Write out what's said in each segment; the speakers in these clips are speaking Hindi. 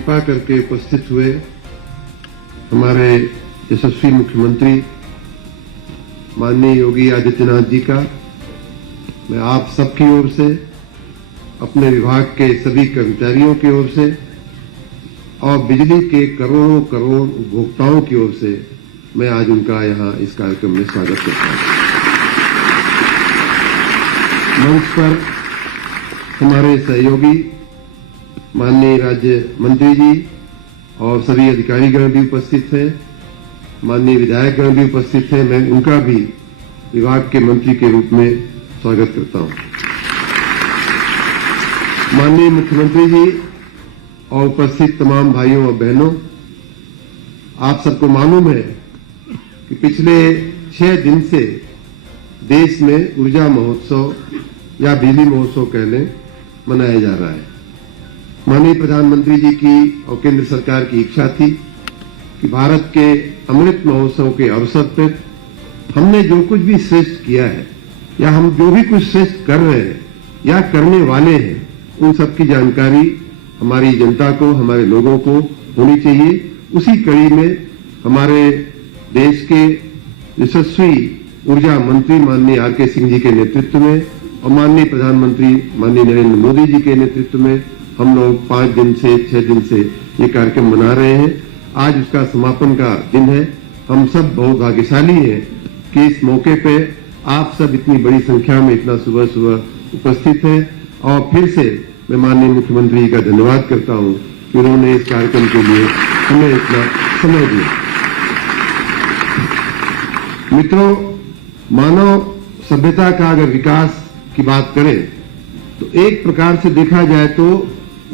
कृपा करके उपस्थित हुए हमारे यशस्वी मुख्यमंत्री माननीय योगी आदित्यनाथ जी का मैं आप सबकी ओर से, अपने विभाग के सभी कर्मचारियों की ओर से और बिजली के करोड़ों करोड़ उपभोक्ताओं की ओर से मैं आज उनका यहां इस कार्यक्रम में स्वागत करता हूं। मंच पर हमारे सहयोगी माननीय राज्य मंत्री जी और सभी अधिकारीगण भी उपस्थित हैं, माननीय विधायकगण भी उपस्थित हैं। मैं उनका भी विभाग के मंत्री के रूप में स्वागत करता हूं। माननीय मुख्यमंत्री जी और उपस्थित तमाम भाइयों और बहनों, आप सबको मालूम है कि पिछले 6 दिन से देश में ऊर्जा महोत्सव या बिजली महोत्सव कह लें मनाया जा रहा है। माननीय प्रधानमंत्री जी की और केंद्र सरकार की इच्छा थी कि भारत के अमृत महोत्सव के अवसर पर हमने जो कुछ भी श्रेष्ठ किया है या हम जो भी कुछ श्रेष्ठ कर रहे हैं या करने वाले हैं, उन सब की जानकारी हमारी जनता को, हमारे लोगों को होनी चाहिए। उसी कड़ी में हमारे देश के यशस्वी ऊर्जा मंत्री माननीय आर.के. सिंह जी के नेतृत्व में और माननीय प्रधानमंत्री माननीय नरेंद्र मोदी जी के नेतृत्व में हम लोग 5 दिन से 6 दिन से ये कार्यक्रम मना रहे हैं। आज उसका समापन का दिन है। हम सब बहुत भाग्यशाली हैं कि इस मौके पे आप सब इतनी बड़ी संख्या में इतना सुबह सुबह उपस्थित हैं और फिर से मैं माननीय मुख्यमंत्री जी का धन्यवाद करता हूं कि उन्होंने इस कार्यक्रम के लिए हमें इतना समय दिया। मित्रों, मानव सभ्यता का अगर विकास की बात करें तो एक प्रकार से देखा जाए तो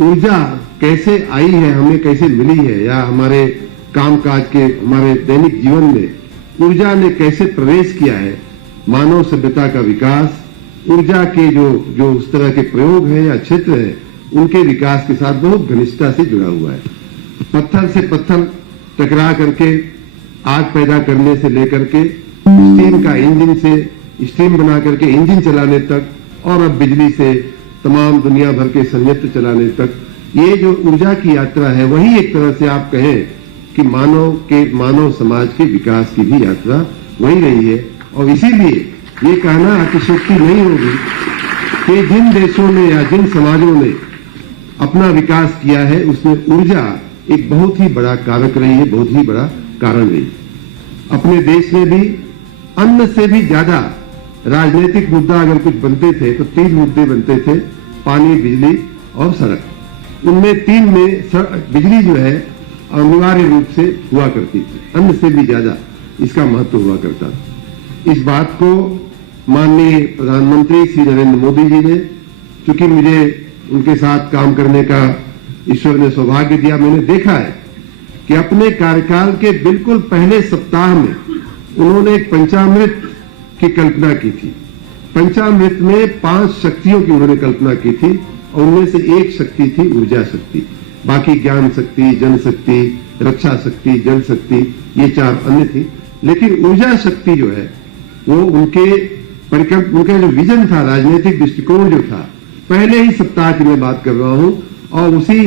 ऊर्जा कैसे आई है, हमें कैसे मिली है, या हमारे कामकाज के हमारे दैनिक जीवन में ऊर्जा ने कैसे प्रवेश किया है। मानव सभ्यता का विकास ऊर्जा के जो उस तरह के प्रयोग हैं या क्षेत्र हैं, उनके विकास के साथ बहुत घनिष्ठता से जुड़ा हुआ है। पत्थर से पत्थर टकरा करके आग पैदा करने से लेकर के स्टीम का इंजन से स्टीम बना करके इंजन चलाने तक और अब बिजली से तमाम दुनिया भर के संयंत्र चलाने तक, ये जो ऊर्जा की यात्रा है वही एक तरह से आप कहें कि मानव समाज के विकास की भी यात्रा वही रही है। और इसीलिए ये कहना अतिशयोक्ति नहीं होगी कि जिन देशों ने या जिन समाजों ने अपना विकास किया है उसमें ऊर्जा एक बहुत ही बड़ा कारक रही है, बहुत ही बड़ा कारण रही। अपने देश में भी अन्न से भी ज्यादा राजनीतिक मुद्दा अगर कुछ बनते थे तो 3 मुद्दे बनते थे, पानी, बिजली और सड़क। उनमें 3 में बिजली जो है अनिवार्य रूप से हुआ करती थी, अन्न से भी ज्यादा इसका महत्व हुआ करता था। इस बात को माननीय प्रधानमंत्री श्री नरेंद्र मोदी जी ने, चूंकि मुझे उनके साथ काम करने का ईश्वर ने सौभाग्य दिया, मैंने देखा है कि अपने कार्यकाल के बिल्कुल पहले सप्ताह में उन्होंने एक पंचामृत की कल्पना की थी। पंचामृत में 5 शक्तियों की उन्होंने कल्पना की थी और उनमें से एक शक्ति थी ऊर्जा शक्ति, बाकी ज्ञान शक्ति, जन शक्ति, रक्षा शक्ति, जल शक्ति, ये 4 अन्य थी। लेकिन ऊर्जा शक्ति जो है वो उनका जो विजन था, राजनीतिक दृष्टिकोण जो था, पहले ही सप्ताह की मैं बात कर रहा हूं और उसी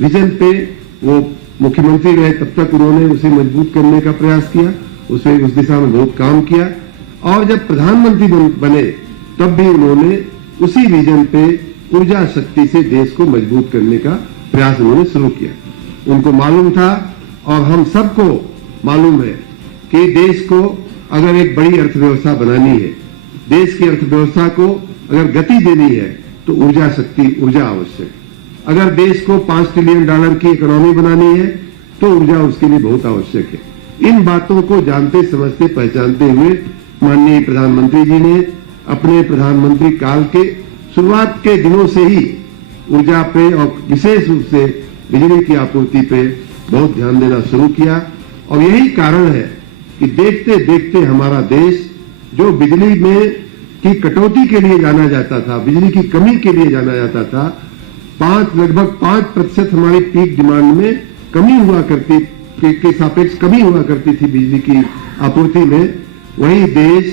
विजन पे वो मुख्यमंत्री रहे तब तक उन्होंने उसे मजबूत करने का प्रयास किया, उस दिशा में बहुत काम किया और जब प्रधानमंत्री बने तब भी उन्होंने उसी विजन पे ऊर्जा शक्ति से देश को मजबूत करने का प्रयास उन्होंने शुरू किया। उनको मालूम था और हम सबको मालूम है कि देश को अगर एक बड़ी अर्थव्यवस्था बनानी है, देश की अर्थव्यवस्था को अगर गति देनी है तो ऊर्जा आवश्यक। अगर देश को $5 ट्रिलियन की इकोनॉमी बनानी है तो ऊर्जा उसके लिए बहुत आवश्यक है। इन बातों को जानते समझते पहचानते हुए माननीय प्रधानमंत्री जी ने अपने प्रधानमंत्री काल के शुरुआत के दिनों से ही ऊर्जा पे और विशेष रूप से बिजली की आपूर्ति पे बहुत ध्यान देना शुरू किया। और यही कारण है कि देखते देखते हमारा देश जो बिजली में की कटौती के लिए जाना जाता था, बिजली की कमी के लिए जाना जाता था, लगभग 5% हमारी पीक डिमांड में कमी हुआ करती के सापेक्ष कमी हुआ करती थी बिजली की आपूर्ति में, वही देश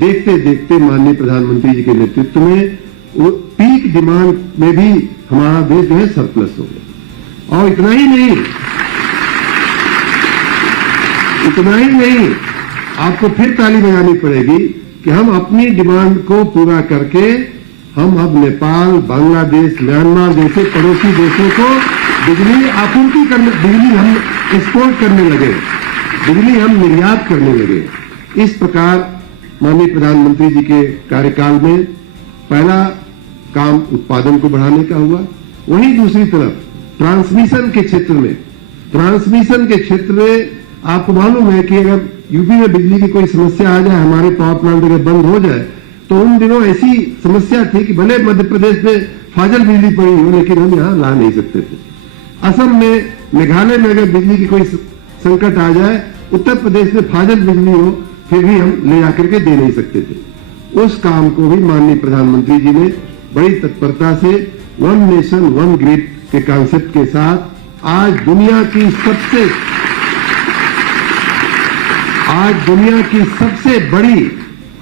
देखते देखते माननीय प्रधानमंत्री जी के नेतृत्व में पीक डिमांड में भी हमारा देश जो है सरप्लस हो गया। और इतना ही नहीं, आपको फिर ताली बजानी पड़ेगी कि हम अपनी डिमांड को पूरा करके हम अब नेपाल, बांग्लादेश, म्यांमार जैसे पड़ोसी देशों को बिजली आपूर्ति करने, बिजली हम एक्सपोर्ट करने लगे, बिजली हम निर्यात करने लगे। इस प्रकार माननीय प्रधानमंत्री जी के कार्यकाल में पहला काम उत्पादन को बढ़ाने का हुआ। वहीं दूसरी तरफ ट्रांसमिशन के क्षेत्र में आपको मालूम है कि अगर यूपी में बिजली की कोई समस्या आ जाए, हमारे पावर प्लांट अगर बंद हो जाए, तो उन दिनों ऐसी समस्या थी कि भले मध्य प्रदेश में फाजल बिजली पड़ी हो, लेकिन हम यहां ला नहीं सकते थे। असम में, मेघालय में अगर बिजली की कोई संकट आ जाए, उत्तर प्रदेश में फाजल बिजली हो, फिर भी हम ले आकर के दे नहीं सकते थे। उस काम को भी माननीय प्रधानमंत्री जी ने बड़ी तत्परता से वन नेशन वन ग्रिड के कॉन्सेप्ट के साथ आज दुनिया की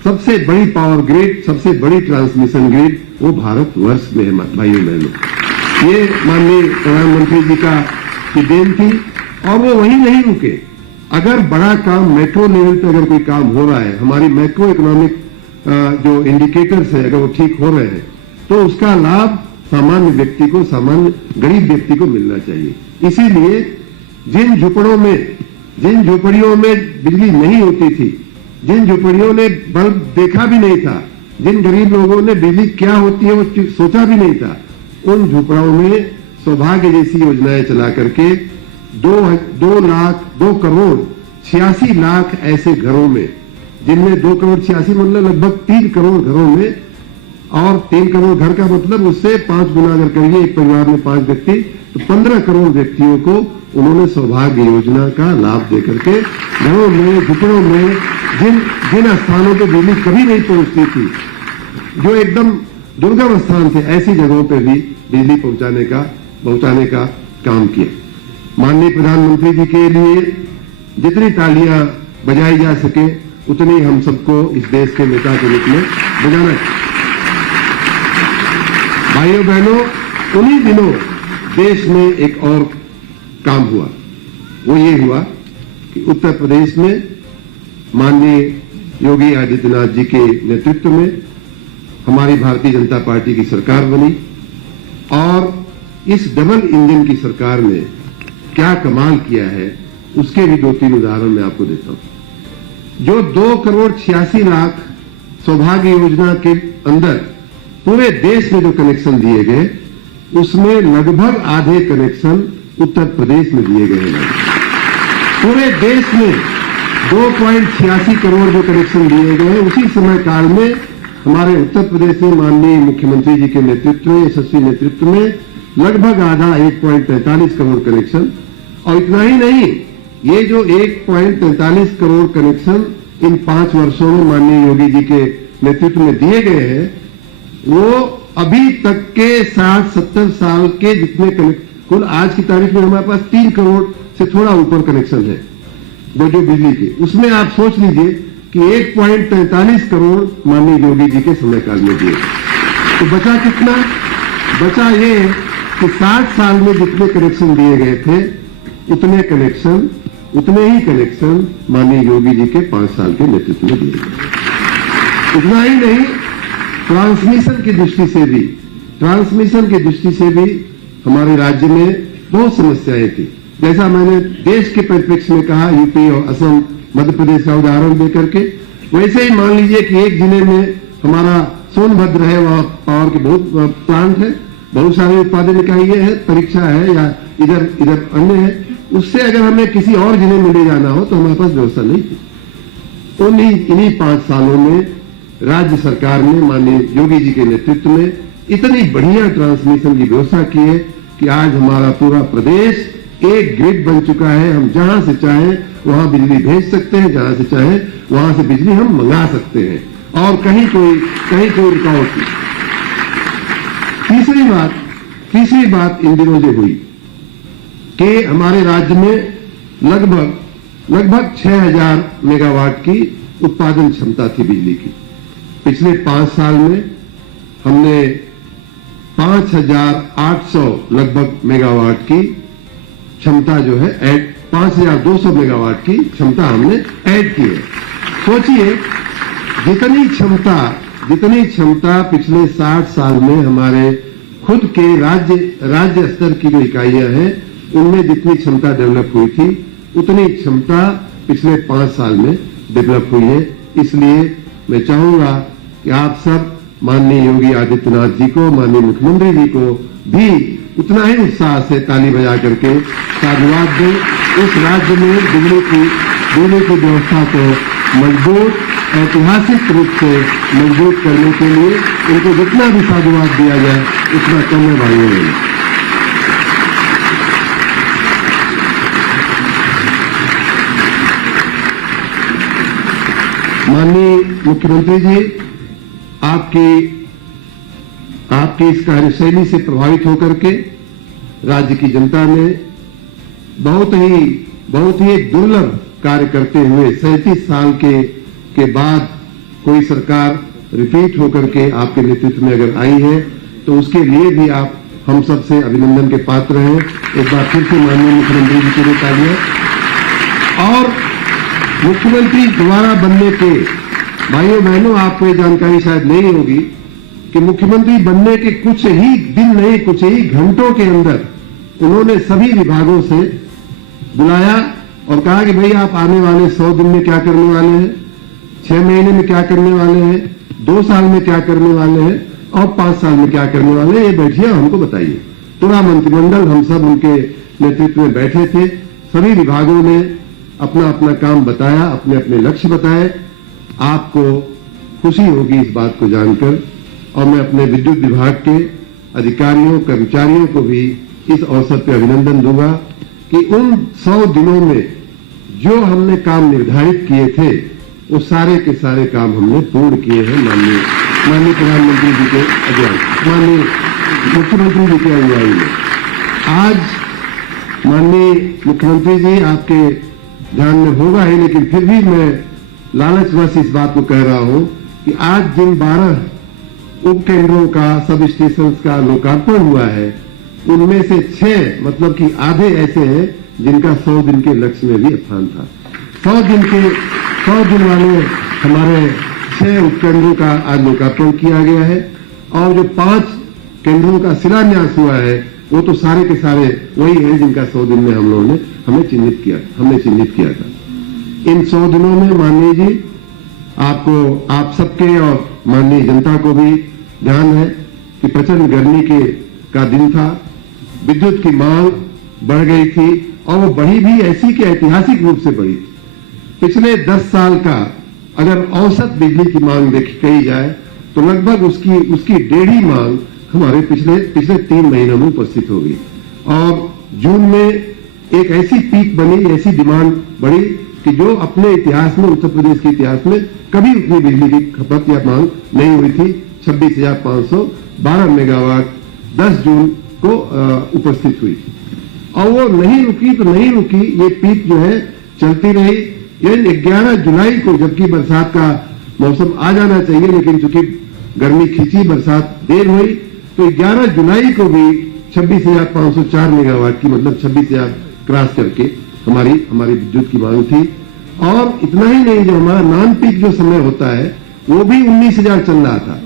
सबसे बड़ी पावर ग्रिड, सबसे बड़ी ट्रांसमिशन ग्रिड वो भारतवर्ष में है भाइयों बहनों। ये माननीय प्रधानमंत्री जी की देन थी और वो वहीं नहीं रुके। अगर बड़ा काम मैक्रो लेवल पे अगर कोई काम हो रहा है, हमारी मैक्रो इकोनॉमिक जो इंडिकेटर्स है अगर वो ठीक हो रहे हैं, तो उसका लाभ सामान्य व्यक्ति को, सामान्य गरीब व्यक्ति को मिलना चाहिए। इसीलिए जिन झोपड़ियों में बिजली नहीं होती थी, जिन झोपड़ियों ने बल्ब देखा भी नहीं था, जिन गरीब लोगों ने बिजली क्या होती है वो सोचा भी नहीं था, उन झोपड़ों में सौभाग्य जैसी योजनाएं चला करके 2 करोड़ 86 लाख ऐसे घरों में, जिनमें 2 करोड़ 86 मतलब लगभग 3 करोड़ घरों में, और 3 करोड़ घर का मतलब उससे 5 गुना अगर करिए, एक परिवार में 5 व्यक्ति, तो 15 करोड़ व्यक्तियों को उन्होंने सौभाग्य योजना का लाभ देकर के घरों में, झुपड़ों में, जिन स्थानों पे बिजली कभी नहीं पहुंचती थी, जो एकदम दुर्गम स्थान थे, ऐसी जगहों पे भी बिजली पहुंचाने का काम किया। माननीय प्रधानमंत्री जी के लिए जितनी तालियां बजाई जा सके उतनी हम सबको इस देश के नेता के रूप में बजाना चाहिए। भाइयों बहनों, उन्हीं दिनों देश में एक और काम हुआ। वो ये हुआ कि उत्तर प्रदेश में माननीय योगी आदित्यनाथ जी के नेतृत्व में हमारी भारतीय जनता पार्टी की सरकार बनी, और इस डबल इंजन की सरकार ने क्या कमाल किया है उसके भी 2-3 उदाहरण मैं आपको देता हूं। जो 2 करोड़ 86 लाख सौभाग्य योजना के अंदर पूरे देश में जो कनेक्शन दिए गए, उसमें लगभग आधे कनेक्शन उत्तर प्रदेश में दिए गए हैं। पूरे देश में 2.86 करोड़ जो कनेक्शन दिए गए, उसी समय काल में हमारे उत्तर प्रदेश में माननीय मुख्यमंत्री जी के नेतृत्व में, यशस्वी नेतृत्व में लगभग आधा 1.43 करोड़ कनेक्शन। और इतना ही नहीं, ये जो 1.43 करोड़ कनेक्शन इन 5 वर्षों में माननीय योगी जी के नेतृत्व में दिए गए हैं, वो अभी तक के 60-70 साल के जितने कुल आज की तारीख में हमारे पास 3 करोड़ से थोड़ा ऊपर कनेक्शन है वो जो बिजली के, उसमें आप सोच लीजिए कि 1.43 करोड़ माननीय योगी जी के समय काल में दिए। तो बचा कितना? बचा ये कि 60 साल में जितने कनेक्शन दिए गए थे उतने ही कनेक्शन माननीय योगी जी के 5 साल के नेतृत्व में दिए गए। इतना ही नहीं, ट्रांसमिशन की दृष्टि से भी हमारे राज्य में बहुत समस्याएं थी। जैसा मैंने देश के परिप्रेक्ष्य में कहा, यूपी और असम, मध्य प्रदेश का उदाहरण देकर के, वैसे ही मान लीजिए कि एक जिले में हमारा सोनभद्र है, वहां पावर के बहुत प्लांट है, बहुत सारे उत्पादन इकाइयां है, परीक्षा है या इधर अन्य है, उससे अगर हमें किसी और जिले में ले जाना हो तो हमारे पास व्यवस्था नहीं थी। इन्हीं 5 सालों में राज्य सरकार ने माननीय योगी जी के नेतृत्व में इतनी बढ़िया ट्रांसमिशन की व्यवस्था की है कि आज हमारा पूरा प्रदेश एक ग्रिड बन चुका है। हम जहां से चाहें वहां बिजली भेज सकते हैं, जहां से चाहें वहां से बिजली हम मंगा सकते हैं, और कहीं कोई रुकावट नहीं। तीसरी बात इन दिनों जो हुई कि हमारे राज्य में लगभग 6000 मेगावाट की उत्पादन क्षमता थी बिजली की। पिछले 5 साल में हमने 5800 लगभग मेगावाट की क्षमता जो है ऐड 5200 मेगावाट की क्षमता हमने ऐड की है। सोचिए जितनी क्षमता पिछले 60 साल में हमारे खुद के राज्य स्तर की जो इकाइयां हैं उनमें जितनी क्षमता डेवलप हुई थी उतनी क्षमता पिछले 5 साल में डेवलप हुई है। इसलिए मैं चाहूंगा कि आप सब माननीय योगी आदित्यनाथ जी को, माननीय मुख्यमंत्री जी को भी उतना ही उत्साह से ताली बजा करके साधुवाद दें। इस राज्य में बिजली की व्यवस्था को मजबूत, ऐतिहासिक रूप से मजबूत करने के लिए इनको जितना भी साधुवाद दिया जाए उतना कम है भाइयों में। माननीय मुख्यमंत्री जी, आपकी इस कार्यशैली से प्रभावित होकर के राज्य की जनता ने बहुत ही एक दुर्लभ कार्य करते हुए 37 साल के बाद कोई सरकार रिपीट होकर के आपके नेतृत्व में अगर आई है तो उसके लिए भी आप हम सबसे अभिनंदन के पात्र हैं। एक बार फिर से माननीय मुख्यमंत्री जी के लिए तालियां। और मुख्यमंत्री दोबारा बनने के भाइयों बहनों, आपको ये जानकारी शायद नहीं होगी कि मुख्यमंत्री बनने के कुछ ही दिन नहीं, कुछ ही घंटों के अंदर उन्होंने सभी विभागों से बुलाया और कहा कि भाई आप आने वाले 100 दिन में क्या करने वाले हैं, 6 महीने में क्या करने वाले हैं, 2 साल में क्या करने वाले हैं और 5 साल में क्या करने वाले हैं, ये बैठिए हमको बताइए। पूरा मंत्रिमंडल हम सब उनके नेतृत्व में बैठे थे। सभी विभागों ने अपना अपना काम बताया, अपने अपने लक्ष्य बताए। आपको खुशी होगी इस बात को जानकर और मैं अपने विद्युत विभाग के अधिकारियों कर्मचारियों को भी इस अवसर पर अभिनंदन दूंगा कि उन 100 दिनों में जो हमने काम निर्धारित किए थे वो सारे के सारे काम हमने पूर्ण किए हैं। माननीय प्रधानमंत्री जी के अगुवाई, माननीय मुख्यमंत्री जी के अगुवाई में। आज माननीय मुख्यमंत्री जी आपके ध्यान में होगा ही, लेकिन फिर भी मैं लालचवश इस बात को कह रहा हूं कि आज जिन 12 उपकेंद्रों का, सब स्टेशन का लोकार्पण हुआ है उनमें से 6 मतलब कि आधे ऐसे हैं जिनका 100 दिन के लक्ष्य में भी स्थान था। 100 दिन वाले हमारे 6 उपकेंद्रों का आज लोकार्पण किया गया है और जो 5 केंद्रों का शिलान्यास हुआ है वो तो सारे के सारे वही हैं जिनका 100 दिन में हम लोगों ने हमने चिन्हित किया था। इन 100 दिनों में माननीय जी आपको, आप सबके और माननीय जनता को भी ध्यान है कि प्रचंड गर्मी का दिन था। विद्युत की मांग बढ़ गई थी और वो बढ़ी भी ऐसी कि ऐतिहासिक रूप से बढ़ी। पिछले 10 साल का अगर औसत बिजली की मांग कही जाए तो लगभग उसकी 1.5 मांग हमारे पिछले 3 महीनों में उपस्थित होगी। और जून में एक ऐसी पीक बनी, ऐसी डिमांड बढ़ी कि जो अपने इतिहास में, उत्तर प्रदेश के इतिहास में कभी उतनी बिजली की खपत या मांग नहीं हुई थी। 26,512 मेगावाट 10 जून को उपस्थित हुई और वो नहीं रुकी। ये पीक जो है चलती रही। ये 11 जुलाई को, जबकि बरसात का मौसम आ जाना चाहिए लेकिन चूंकि गर्मी खींची, बरसात देर हुई, तो 11 जुलाई को भी 26,504 मेगावाट की, मतलब 26,000 क्रॉस करके हमारी विद्युत की मांग थी। और इतना ही नहीं, जो हमारा नॉन पीक जो समय होता है वो भी 19,000 चल रहा था।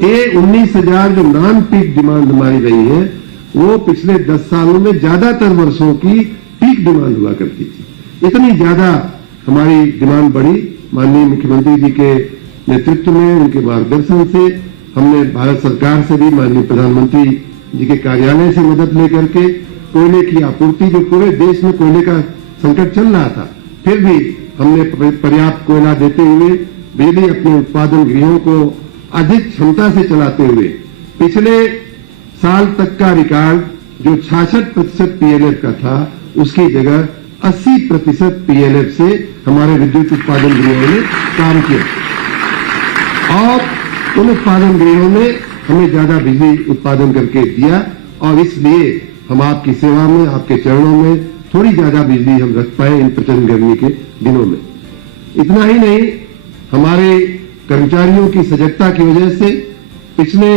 ये 19,000 जो नॉन पीक डिमांड हमारी रही है वो पिछले 10 सालों में ज्यादातर वर्षों की पीक डिमांड हुआ करती थी। इतनी ज्यादा हमारी डिमांड बढ़ी। माननीय मुख्यमंत्री जी के नेतृत्व में, उनके मार्गदर्शन से हमने भारत सरकार से भी, माननीय प्रधानमंत्री जी के कार्यालय से मदद लेकर के कोयले की आपूर्ति, जो पूरे देश में कोयले का संकट चल रहा था, फिर भी हमने पर्याप्त कोयला देते हुए बिजली अपने उत्पादन गृहों को अधिक क्षमता से चलाते हुए पिछले साल तक का रिकॉर्ड जो 66% पीएलएफ का था उसकी जगह 80% पीएलएफ से हमारे विद्युत उत्पादन गृहों ने काम किया और उन उत्पादन गृहों ने हमें ज्यादा बिजली उत्पादन करके दिया और इसलिए हम आपकी सेवा में, आपके चरणों में थोड़ी ज्यादा बिजली हम रख पाए इन प्रचंड गर्मी के दिनों में। इतना ही नहीं, हमारे कर्मचारियों की सजगता की वजह से पिछले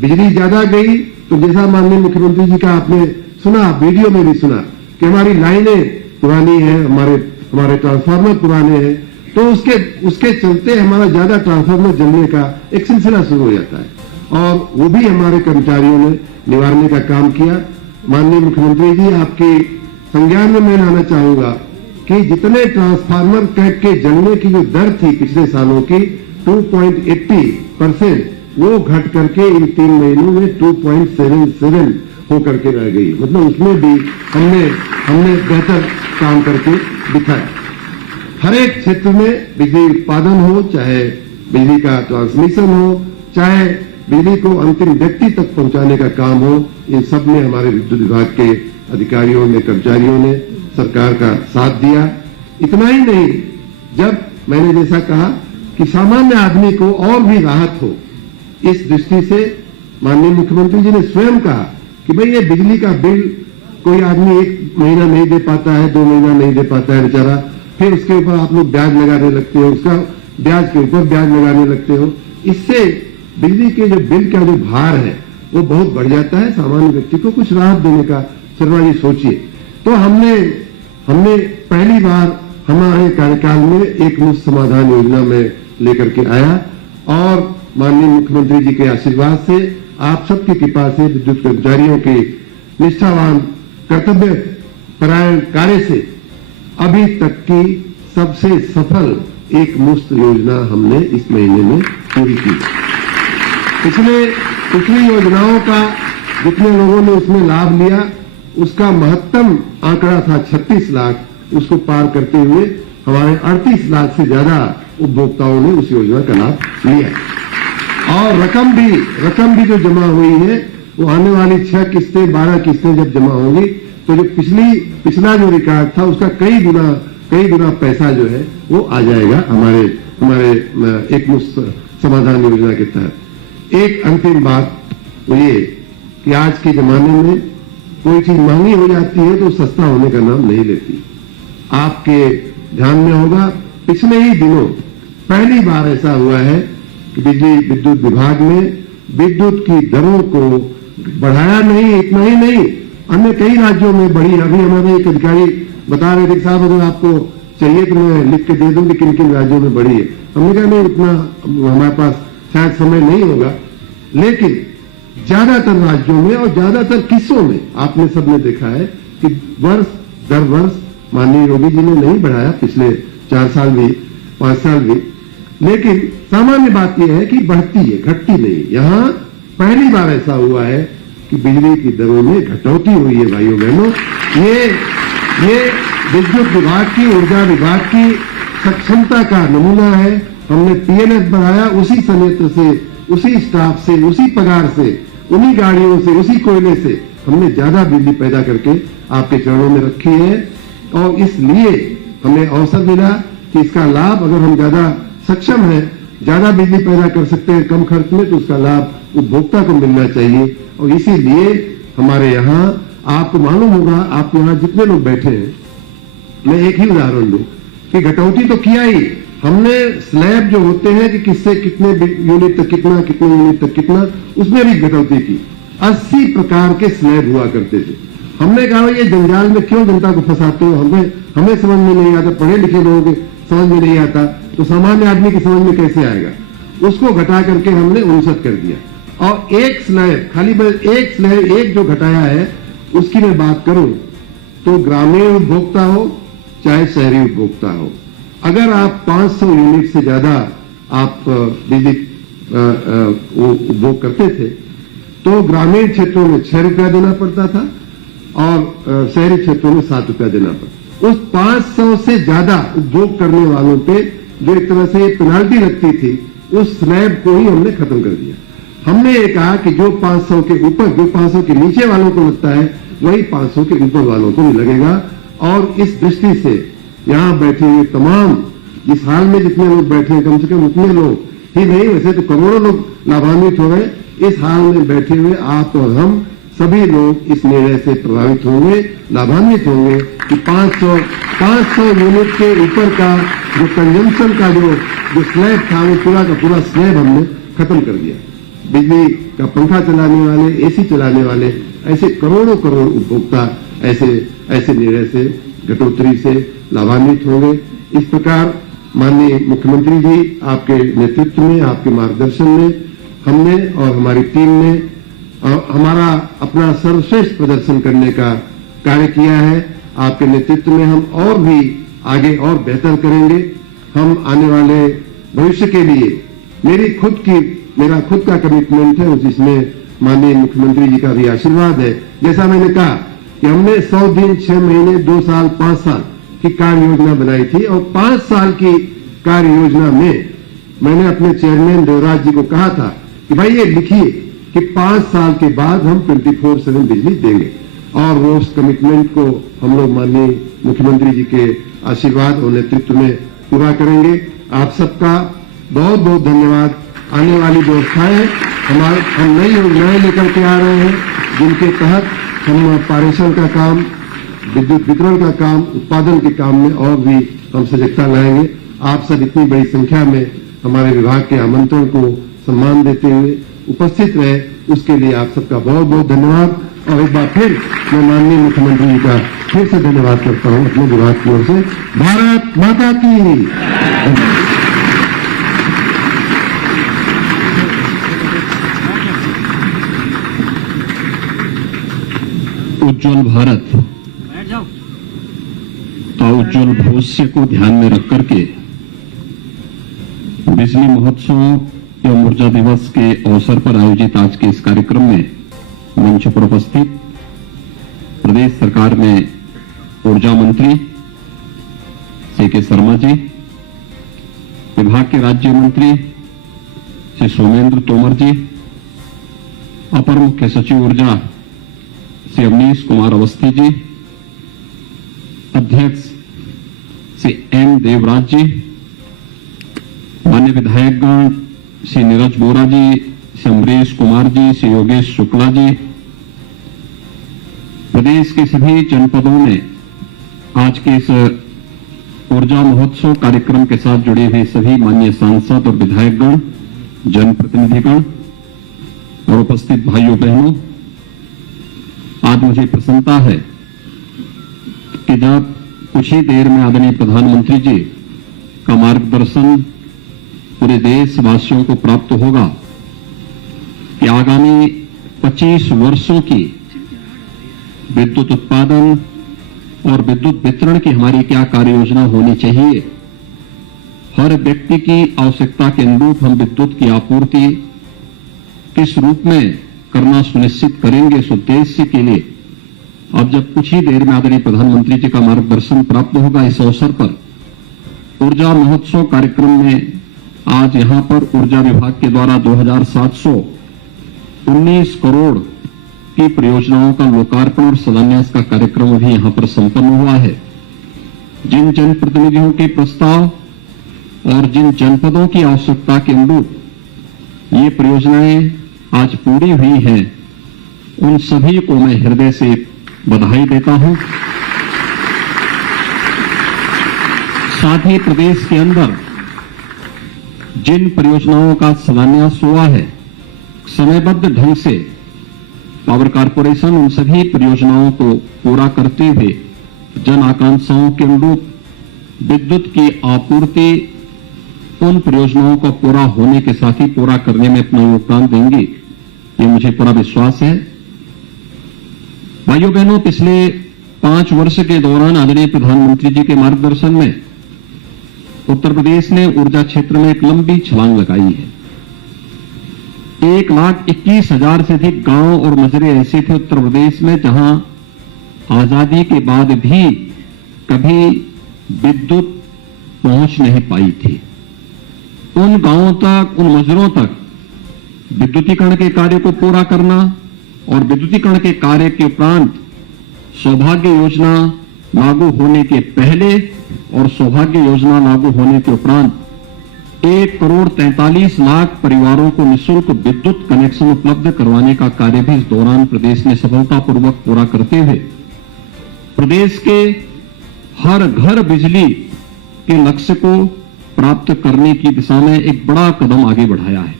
बिजली ज्यादा गई तो जैसा माननीय मुख्यमंत्री जी का आपने सुना, वीडियो में भी सुना कि हमारी लाइनें पुरानी हैं, हमारे ट्रांसफार्मर पुराने हैं, तो उसके चलते हमारा ज्यादा ट्रांसफार्मर जलने का एक सिलसिला शुरू हो जाता है और वो भी हमारे कर्मचारियों ने निवारने का काम किया। माननीय मुख्यमंत्री जी, आपकी संज्ञान में मैं लाना चाहूंगा कि जितने ट्रांसफार्मर के जलने की जो दर थी पिछले सालों की 2.80%, वो घट करके इन 3 महीनों में 2.77 होकर के रह गई। मतलब उसमें भी हमने बेहतर काम करके दिखाया। हर एक क्षेत्र में बिजली उत्पादन हो, चाहे बिजली का ट्रांसमिशन हो, चाहे बिजली को अंतिम व्यक्ति तक पहुंचाने का काम हो, इन सब में हमारे विद्युत विभाग के अधिकारियों ने, कर्मचारियों ने सरकार का साथ दिया। इतना ही नहीं, जब मैंने जैसा कहा कि सामान्य आदमी को और भी राहत हो, इस दृष्टि से माननीय मुख्यमंत्री जी ने स्वयं कहा कि भाई ये बिजली का बिल कोई आदमी 1 महीना नहीं दे पाता है, 2 महीना नहीं दे पाता है बेचारा, फिर उसके ऊपर आप लोग ब्याज लगाने लगते हो, उसका ब्याज के ऊपर ब्याज लगाने लगते हो। इससे बिजली के जो बिल का जो भार है वो बहुत बढ़ जाता है। सामान्य व्यक्ति को कुछ राहत देने का शर्मा जी सोचिए। तो हमने पहली बार हमारे कार्यकाल में एक मुफ्त समाधान योजना में लेकर के आया और माननीय मुख्यमंत्री जी के आशीर्वाद से, आप सबकी कृपा से, विद्युत कर्मचारियों के निष्ठावान कर्तव्य परायण कार्य से अभी तक की सबसे सफल एक मुफ्त योजना हमने इस महीने में पूरी की। पिछली योजनाओं का जितने लोगों ने उसमें लाभ लिया, उसका महत्तम आंकड़ा था 36 लाख, उसको पार करते हुए हमारे 38 लाख से ज्यादा उपभोक्ताओं ने उस योजना का लाभ लिया। और रकम भी जो जमा हुई है वो आने वाली 6 किस्तें, 12 किस्तें जब जमा होंगी तो जो पिछला जो रिकॉर्ड था उसका कई गुना पैसा जो है वो आ जाएगा हमारे एक मुफ्त समाधान योजना के तहत। एक अंतिम बात वो ये कि आज के जमाने में कोई चीज महंगी हो जाती है तो सस्ता होने का नाम नहीं लेती। आपके ध्यान में होगा, पिछले ही दिनों पहली बार ऐसा हुआ है कि विद्युत विभाग में विद्युत की दरों को बढ़ाया नहीं, इतना ही नहीं, अन्य कई राज्यों में बढ़ी। अभी हमारे एक अधिकारी बता रहे थे, साहब अगर आपको चाहिए तो मैं लिख के दे दूं कि किन किन राज्यों में बढ़ी है। हमने कहा नहीं, उतना हमारे पास शायद समय नहीं होगा, लेकिन ज्यादातर राज्यों में और ज्यादातर किस्सों में आपने सबने देखा है कि वर्ष दर वर्ष माननीय योगी जी ने नहीं बढ़ाया, पिछले 4 साल भी, 5 साल भी, लेकिन सामान्य बात यह है कि बढ़ती है, घटती नहीं। यहां पहली बार ऐसा हुआ है कि बिजली की दरों में घटौती हुई है। भाइयों बहनों, ये विद्युत विभाग की, ऊर्जा विभाग की सक्षमता का नमूना है। हमने पीएनएफ बढ़ाया, उसी संयंत्र से, उसी स्टाफ से, उसी पगार से, उन्हीं गाड़ियों से, उसी कोयले से हमने ज्यादा बिजली पैदा करके आपके चरणों में रखी है। और इसलिए हमें अवसर मिला कि इसका लाभ, अगर हम ज्यादा सक्षम हैं, ज्यादा बिजली पैदा कर सकते हैं कम खर्च में, तो उसका लाभ उपभोक्ता को मिलना चाहिए। और इसीलिए हमारे यहाँ, आपको मालूम होगा, आप यहाँ जितने लोग बैठे हैं, मैं एक ही उदाहरण दूं कि घटौती तो किया ही हमने। स्लैब जो होते हैं कि किससे कितने यूनिट तक कितना, कितने यूनिट तक कितना, उसमें भी घटौती की। 80 प्रकार के स्लैब हुआ करते थे। हमने कहा ये जंजाल में क्यों जनता को फंसाते हो, हमें समझ में नहीं आता, पढ़े लिखे लोगों के समझ में नहीं आता, तो सामान्य आदमी की समझ में कैसे आएगा। उसको घटा करके हमने 59 कर दिया। और एक स्लैब, खाली एक स्लैब एक जो घटाया है उसकी मैं बात करूं तो ग्रामीण उपभोक्ता हो चाहे शहरी उपभोक्ता हो, अगर आप 500 यूनिट से ज्यादा आप बिजली उपभोग करते थे तो ग्रामीण क्षेत्रों में 6 रुपया देना पड़ता था और शहरी क्षेत्रों में 7 रुपया देना पड़ता। उस 500 से ज्यादा उपभोग करने वालों पे जो एक तरह से पेनाल्टी लगती थी, उस स्लैब को ही हमने खत्म कर दिया। हमने ये कहा कि जो 500 के ऊपर, जो 500 के नीचे वालों को लगता है, वही 500 के ऊपर वालों को भी लगेगा। और इस दृष्टि से यहां बैठे हुए तमाम, इस हाल में जितने लोग बैठे हैं, कम से कम उतने लोग ही नहीं, वैसे तो करोड़ों लोग लाभान्वित हो गए। इस हाल में बैठे हुए आप और हम सभी लोग इस निर्णय से प्रभावित होंगे, लाभान्वित होंगे कि 500 यूनिट के ऊपर का जो कंजम्पशन का जो स्लैब था, वो पूरा का पूरा स्लैब हमने खत्म कर दिया। बिजली का पंखा चलाने वाले, एसी चलाने वाले, ऐसे करोड़ों उपभोक्ता ऐसे निर्णय से, घटोत्तरी से लाभान्वित होंगे। इस प्रकार माननीय मुख्यमंत्री जी आपके नेतृत्व में, आपके मार्गदर्शन में हमने और हमारी टीम ने हमारा अपना सर्वश्रेष्ठ प्रदर्शन करने का कार्य किया है। आपके नेतृत्व में हम और भी आगे और बेहतर करेंगे। हम आने वाले भविष्य के लिए मेरा खुद का कमिटमेंट है, जिसमें माननीय मुख्यमंत्री जी का भी आशीर्वाद है। जैसा मैंने कहा कि हमने 100 दिन, 6 महीने, 2 साल, 5 साल की कार्य योजना बनाई थी और 5 साल की कार्य योजना में मैंने अपने चेयरमैन देवराज जी को कहा था कि भाई ये लिखिए कि 5 साल के बाद हम 24/7 बिजली देंगे, और वो उस कमिटमेंट को हम लोग माननीय मुख्यमंत्री जी के आशीर्वाद और नेतृत्व में पूरा करेंगे। आप सबका बहुत बहुत धन्यवाद। आने वाली व्यवस्थाएं हम नई योजनाएं लेकर के आ रहे हैं, जिनके तहत हम पारेषण का काम, विद्युत वितरण का काम, उत्पादन के काम में और भी हम सजगता लाएंगे। आप सब इतनी बड़ी संख्या में हमारे विभाग के आमंत्रण को सम्मान देते हुए उपस्थित रहे, उसके लिए आप सबका बहुत बहुत धन्यवाद। और एक बार फिर मैं माननीय मुख्यमंत्री जी का फिर से धन्यवाद करता हूं अपने विभाग की ओर से। भारत माता की। उज्ज्वल भारत का उज्ज्वल भविष्य को ध्यान में रख करके बिजली महोत्सव एवं ऊर्जा दिवस के अवसर पर आयोजित आज के इस कार्यक्रम में मंच पर उपस्थित प्रदेश सरकार में ऊर्जा मंत्री श्री के शर्मा जी, विभाग के राज्य मंत्री श्री सोमेंद्र तोमर जी, अपर मुख्य सचिव ऊर्जा श्री अवनीश कुमार अवस्थी जी, अध्यक्ष श्री एम देवराज जी, मान्य विधायकगण श्री नीरज बोरा जी, श्री अमरीश कुमार जी, श्री योगेश शुक्ला जी, प्रदेश के सभी जनपदों में आज के इस ऊर्जा महोत्सव कार्यक्रम के साथ जुड़े हुए सभी माननीय सांसद और विधायकगण, जनप्रतिनिधिगण और उपस्थित भाइयों बहनों, आज मुझे प्रसन्नता है कि जब कुछ ही देर में आदरणीय प्रधानमंत्री जी का मार्गदर्शन पूरे देशवासियों को प्राप्त होगा कि आगामी 25 वर्षों की विद्युत उत्पादन और विद्युत वितरण की हमारी क्या कार्य योजना होनी चाहिए। हर व्यक्ति की आवश्यकता के अनुरूप हम विद्युत की आपूर्ति किस रूप में करना सुनिश्चित करेंगे, इस उद्देश्य के लिए अब जब कुछ ही देर में आदरणीय प्रधानमंत्री जी का मार्गदर्शन प्राप्त होगा, इस अवसर पर ऊर्जा महोत्सव कार्यक्रम में आज यहां पर ऊर्जा विभाग के द्वारा 2719 करोड़ की परियोजनाओं का लोकार्पण और शिलान्यास का कार्यक्रम भी यहां पर संपन्न हुआ है। जिन जनप्रतिनिधियों के प्रस्ताव और जिन जनपदों की आवश्यकता के अनुरूप ये परियोजनाएं आज पूरी हुई हैं, उन सभी को मैं हृदय से बधाई देता हूं। साथ ही प्रदेश के अंदर जिन परियोजनाओं का शिलान्यास हुआ है, समयबद्ध ढंग से पावर कारपोरेशन उन सभी परियोजनाओं को पूरा करते हुए जन आकांक्षाओं के अनुरूप विद्युत की आपूर्ति उन परियोजनाओं का पूरा होने के साथ ही पूरा करने में अपना योगदान देंगे, ये मुझे पूरा विश्वास है। भाइयों बहनों, पिछले 5 वर्ष के दौरान आदरणीय प्रधानमंत्री जी के मार्गदर्शन में उत्तर प्रदेश ने ऊर्जा क्षेत्र में एक लंबी छलांग लगाई है। 1,21,000 से अधिक गांव और मजरे ऐसे थे उत्तर प्रदेश में जहां आजादी के बाद भी कभी विद्युत पहुंच नहीं पाई थी। उन गांवों तक, उन मजरों तक विद्युतीकरण के कार्य को पूरा करना और विद्युतीकरण के कार्य के उपरांत सौभाग्य योजना लागू होने के पहले और सौभाग्य योजना लागू होने के उपरांत 1,43,00,000 परिवारों को निःशुल्क विद्युत कनेक्शन उपलब्ध करवाने का कार्य भी इस दौरान प्रदेश ने सफलतापूर्वक पूरा करते हुए प्रदेश के हर घर बिजली के लक्ष्य को प्राप्त करने की दिशा में एक बड़ा कदम आगे बढ़ाया है।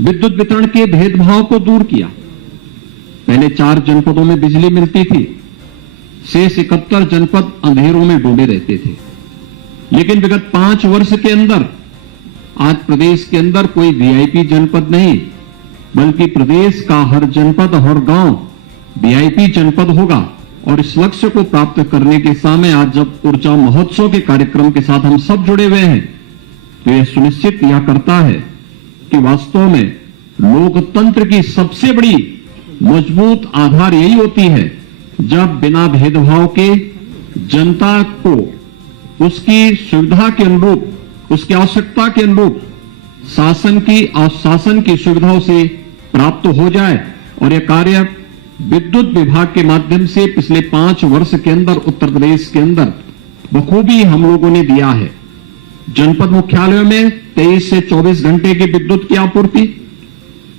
विद्युत वितरण के भेदभाव को दूर किया। पहले 4 जनपदों में बिजली मिलती थी, शेष 71 जनपद अंधेरों में डूबे रहते थे। लेकिन विगत 5 वर्ष के अंदर आज प्रदेश के अंदर कोई वीआईपी जनपद नहीं, बल्कि प्रदेश का हर जनपद हर गांव वीआईपी जनपद होगा। और इस लक्ष्य को प्राप्त करने के समय आज जब ऊर्जा महोत्सव के कार्यक्रम के साथ हम सब जुड़े हुए हैं, तो यह सुनिश्चित किया करता है कि वास्तव में लोकतंत्र की सबसे बड़ी मजबूत आधार यही होती है जब बिना भेदभाव के जनता को उसकी सुविधा के अनुरूप, उसकी आवश्यकता के अनुरूप शासन की सुविधाओं से प्राप्त हो जाए। और यह कार्य विद्युत विभाग के माध्यम से पिछले 5 वर्ष के अंदर उत्तर प्रदेश के अंदर बखूबी हम लोगों ने दिया है। जनपद मुख्यालयों में 23 से 24 घंटे की विद्युत की आपूर्ति,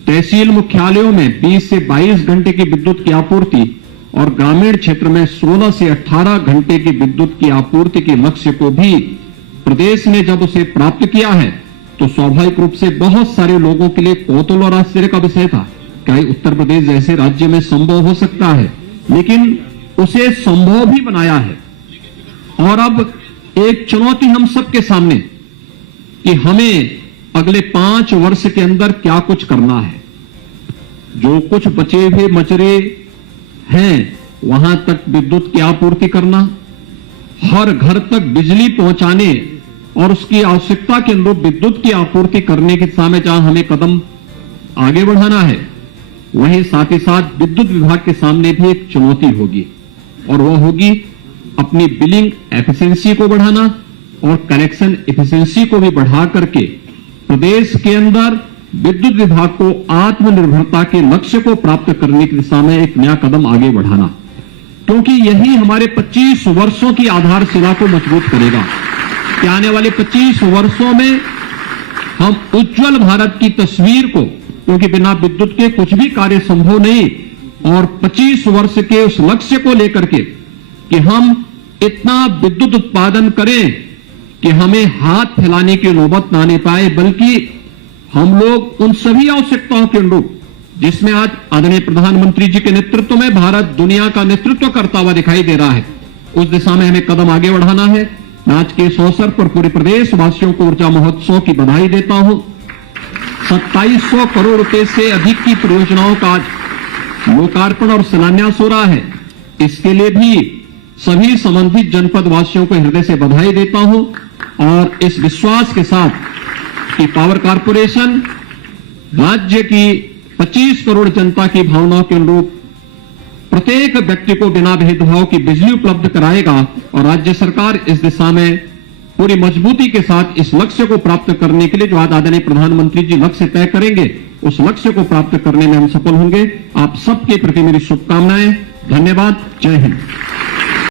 तहसील मुख्यालयों में 20 से 22 घंटे की विद्युत की आपूर्ति और ग्रामीण क्षेत्र में 16 से 18 घंटे की विद्युत की आपूर्ति के लक्ष्य को भी प्रदेश ने जब उसे प्राप्त किया है, तो स्वाभाविक रूप से बहुत सारे लोगों के लिए कौतूहल और आश्चर्य का विषय था। क्या उत्तर प्रदेश जैसे राज्य में संभव हो सकता है? लेकिन उसे संभव भी बनाया है। और अब एक चुनौती हम सबके सामने कि हमें अगले 5 वर्ष के अंदर क्या कुछ करना है। जो कुछ बचे हुए मचरे हैं वहां तक विद्युत की आपूर्ति करना, हर घर तक बिजली पहुंचाने और उसकी आवश्यकता के अनुरूप विद्युत की आपूर्ति करने की दिशा में जहां हमें कदम आगे बढ़ाना है, वहीं साथ ही साथ विद्युत विभाग के सामने भी एक चुनौती होगी और वह होगी अपनी बिलिंग एफिशिएंसी को बढ़ाना और कलेक्शन एफिशिएंसी को भी बढ़ा करके प्रदेश के अंदर विद्युत विभाग को आत्मनिर्भरता के लक्ष्य को प्राप्त करने की दिशा में एक नया कदम आगे बढ़ाना, क्योंकि यही हमारे 25 वर्षों की आधारशिला को मजबूत करेगा कि आने वाले 25 वर्षों में हम उज्जवल भारत की तस्वीर को, क्योंकि बिना विद्युत के कुछ भी कार्य संभव नहीं, और 25 वर्ष के उस लक्ष्य को लेकर के कि हम इतना विद्युत उत्पादन करें कि हमें हाथ फैलाने की नौबत ना आने पाए, बल्कि हम लोग उन सभी आवश्यकताओं के अनुरूप जिसमें आज आदरणीय प्रधानमंत्री जी के नेतृत्व में भारत दुनिया का नेतृत्व करता हुआ दिखाई दे रहा है, उस दिशा में हमें कदम आगे बढ़ाना है। आज के इस अवसर पर पूरे प्रदेश वासियों को ऊर्जा महोत्सव की बधाई देता हूं। 2700 करोड़ रुपए से अधिक की परियोजनाओं का आज लोकार्पण और शिलान्यास हो रहा है। इसके लिए भी सभी संबंधित जनपद वासियों को हृदय से बधाई देता हूं और इस विश्वास के साथ कि पावर कॉर्पोरेशन राज्य की 25 करोड़ जनता की भावनाओं के अनुरूप प्रत्येक व्यक्ति को बिना भेदभाव की बिजली उपलब्ध कराएगा और राज्य सरकार इस दिशा में पूरी मजबूती के साथ इस लक्ष्य को प्राप्त करने के लिए जो आज आदरणीय प्रधानमंत्री जी लक्ष्य तय करेंगे, उस लक्ष्य को प्राप्त करने में हम सफल होंगे। आप सबके प्रति मेरी शुभकामनाएं। धन्यवाद। जय हिंद।